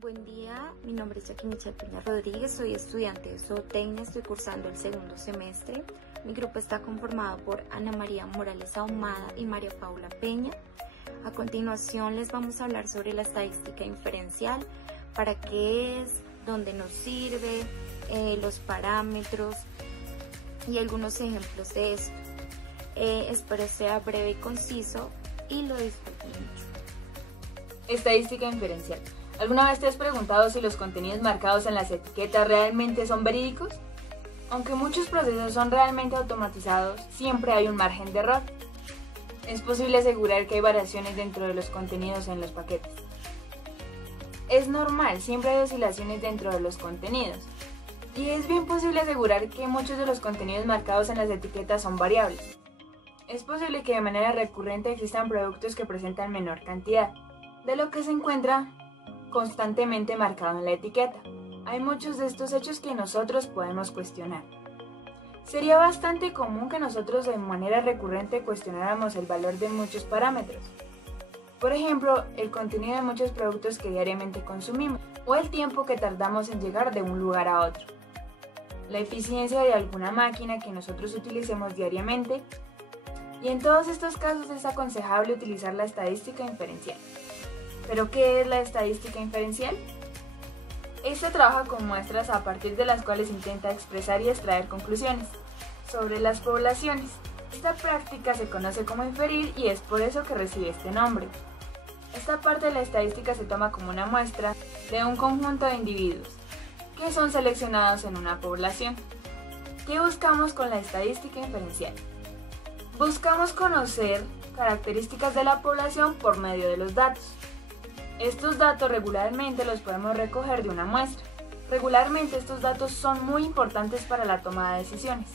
Buen día, mi nombre es Jackie Michelle Peña Rodríguez, soy estudiante de zootecnia, estoy cursando el segundo semestre. Mi grupo está conformado por Ana María Morales Ahumada y María Paula Peña. A continuación les vamos a hablar sobre la estadística inferencial, para qué es, dónde nos sirve, los parámetros y algunos ejemplos de esto. Espero sea breve y conciso y lo disfruten mucho. Estadística inferencial. ¿Alguna vez te has preguntado si los contenidos marcados en las etiquetas realmente son verídicos? Aunque muchos procesos son realmente automatizados, siempre hay un margen de error. Es posible asegurar que hay variaciones dentro de los contenidos en los paquetes. Es normal, siempre hay oscilaciones dentro de los contenidos. Y es bien posible asegurar que muchos de los contenidos marcados en las etiquetas son variables. Es posible que de manera recurrente existan productos que presentan menor cantidad de lo que se encuentra constantemente marcado en la etiqueta. Hay muchos de estos hechos que nosotros podemos cuestionar. Sería bastante común que nosotros de manera recurrente cuestionáramos el valor de muchos parámetros. Por ejemplo, el contenido de muchos productos que diariamente consumimos o el tiempo que tardamos en llegar de un lugar a otro. La eficiencia de alguna máquina que nosotros utilicemos diariamente. Y en todos estos casos es aconsejable utilizar la estadística inferencial. ¿Pero qué es la estadística inferencial? Esta trabaja con muestras a partir de las cuales intenta expresar y extraer conclusiones sobre las poblaciones. Esta práctica se conoce como inferir y es por eso que recibe este nombre. Esta parte de la estadística se toma como una muestra de un conjunto de individuos que son seleccionados en una población. ¿Qué buscamos con la estadística inferencial? Buscamos conocer características de la población por medio de los datos. Estos datos regularmente los podemos recoger de una muestra. Regularmente estos datos son muy importantes para la toma de decisiones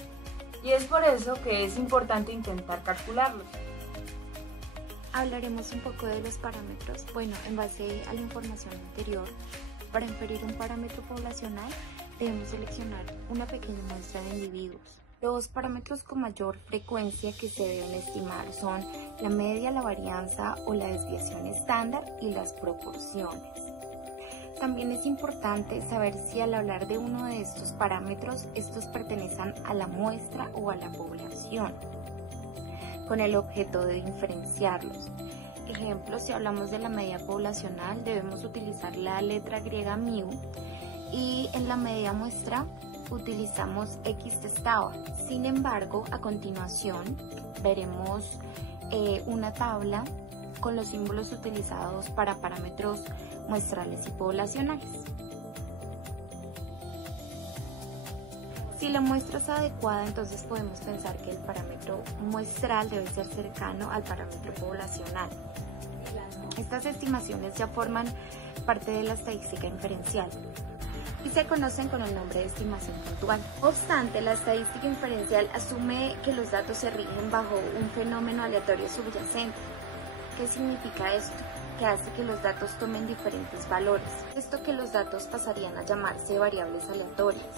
y es por eso que es importante intentar calcularlos. Hablaremos un poco de los parámetros. Bueno, en base a la información anterior, para inferir un parámetro poblacional debemos seleccionar una pequeña muestra de individuos. Los parámetros con mayor frecuencia que se deben estimar son la media, la varianza o la desviación estándar y las proporciones. También es importante saber si al hablar de uno de estos parámetros, estos pertenecen a la muestra o a la población, con el objeto de diferenciarlos. Ejemplo, si hablamos de la media poblacional, debemos utilizar la letra griega mu y en la media muestra utilizamos X testaba. Sin embargo, a continuación veremos una tabla con los símbolos utilizados para parámetros muestrales y poblacionales. Si la muestra es adecuada, entonces podemos pensar que el parámetro muestral debe ser cercano al parámetro poblacional. Estas estimaciones ya forman parte de la estadística inferencial y se conocen con el nombre de estimación puntual. No obstante, la estadística inferencial asume que los datos se rigen bajo un fenómeno aleatorio subyacente. ¿Qué significa esto? Que hace que los datos tomen diferentes valores. Esto que los datos pasarían a llamarse variables aleatorias.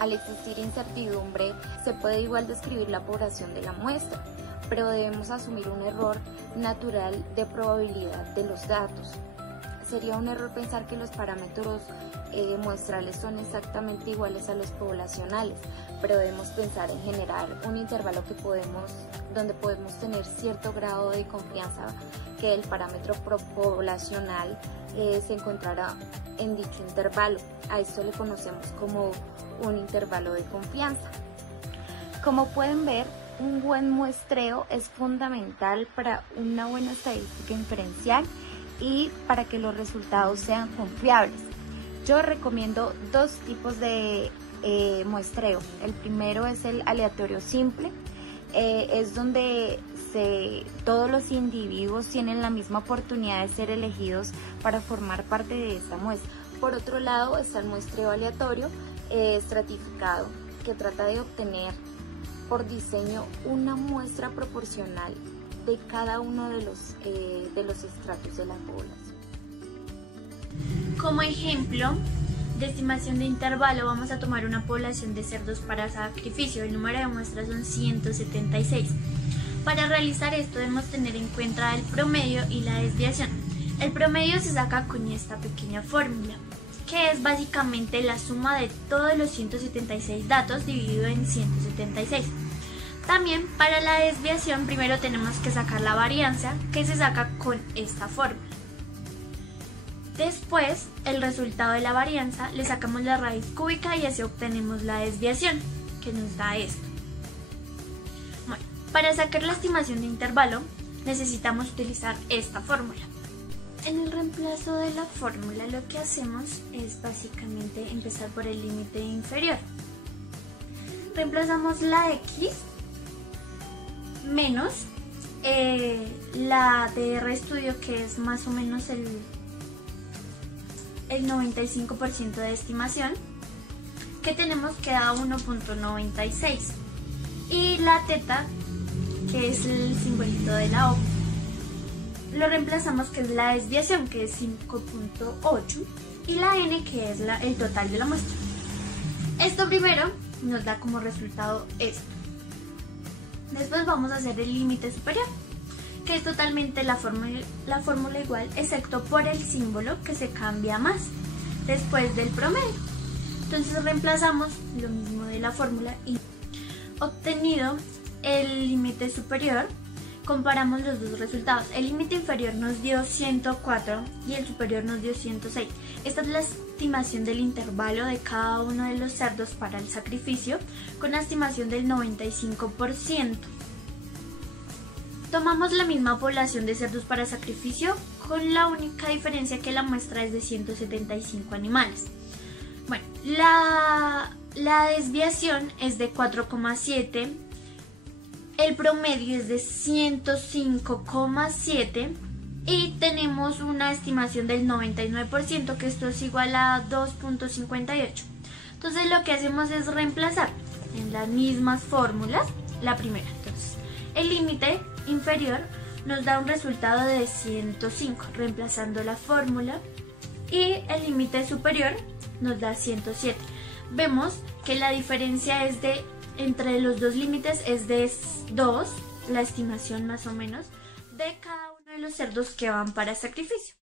Al existir incertidumbre, se puede igual describir la población de la muestra, pero debemos asumir un error natural de probabilidad de los datos. Sería un error pensar que los parámetros muestrales son exactamente iguales a los poblacionales, pero debemos pensar en generar un intervalo donde podemos tener cierto grado de confianza que el parámetro poblacional se encontrará en dicho intervalo. A esto le conocemos como un intervalo de confianza. Como pueden ver, un buen muestreo es fundamental para una buena estadística inferencial y para que los resultados sean confiables. Yo recomiendo dos tipos de muestreo. El primero es el aleatorio simple, es donde todos los individuos tienen la misma oportunidad de ser elegidos para formar parte de esa muestra. Por otro lado está el muestreo aleatorio estratificado, que trata de obtener por diseño una muestra proporcional de cada uno de los estratos de la población. Como ejemplo de estimación de intervalo, vamos a tomar una población de cerdos para sacrificio. El número de muestras son 176. Para realizar esto debemos tener en cuenta el promedio y la desviación. El promedio se saca con esta pequeña fórmula, que es básicamente la suma de todos los 176 datos dividido en 176. También para la desviación primero tenemos que sacar la varianza, que se saca con esta fórmula. Después, el resultado de la varianza le sacamos la raíz cúbica y así obtenemos la desviación, que nos da esto. Bueno, para sacar la estimación de intervalo necesitamos utilizar esta fórmula. En el reemplazo de la fórmula lo que hacemos es básicamente empezar por el límite inferior. Reemplazamos la x menos la de RStudio, que es más o menos el 95% de estimación, que tenemos que da 1.96, y la teta, que es el simbolito de la O, lo reemplazamos, que es la desviación, que es 5.8, y la n, que es el total de la muestra. Esto primero nos da como resultado esto. Después vamos a hacer el límite superior, que es totalmente la fórmula igual, excepto por el símbolo, que se cambia más después del promedio. Entonces reemplazamos lo mismo de la fórmula y obtenido el límite superior, comparamos los dos resultados. El límite inferior nos dio 104 y el superior nos dio 106. Esta es la estimación del intervalo de cada uno de los cerdos para el sacrificio, con una estimación del 95%. Tomamos la misma población de cerdos para sacrificio, con la única diferencia que la muestra es de 175 animales. Bueno, la desviación es de 4,7, el promedio es de 105,7 y tenemos una estimación del 99%, que esto es igual a 2.58. Entonces lo que hacemos es reemplazar en las mismas fórmulas la primera. Entonces el límite inferior nos da un resultado de 105, reemplazando la fórmula, y el límite superior nos da 107. Vemos que la diferencia es entre los dos límites es de 2, la estimación más o menos, de cada uno de los cerdos que van para sacrificio.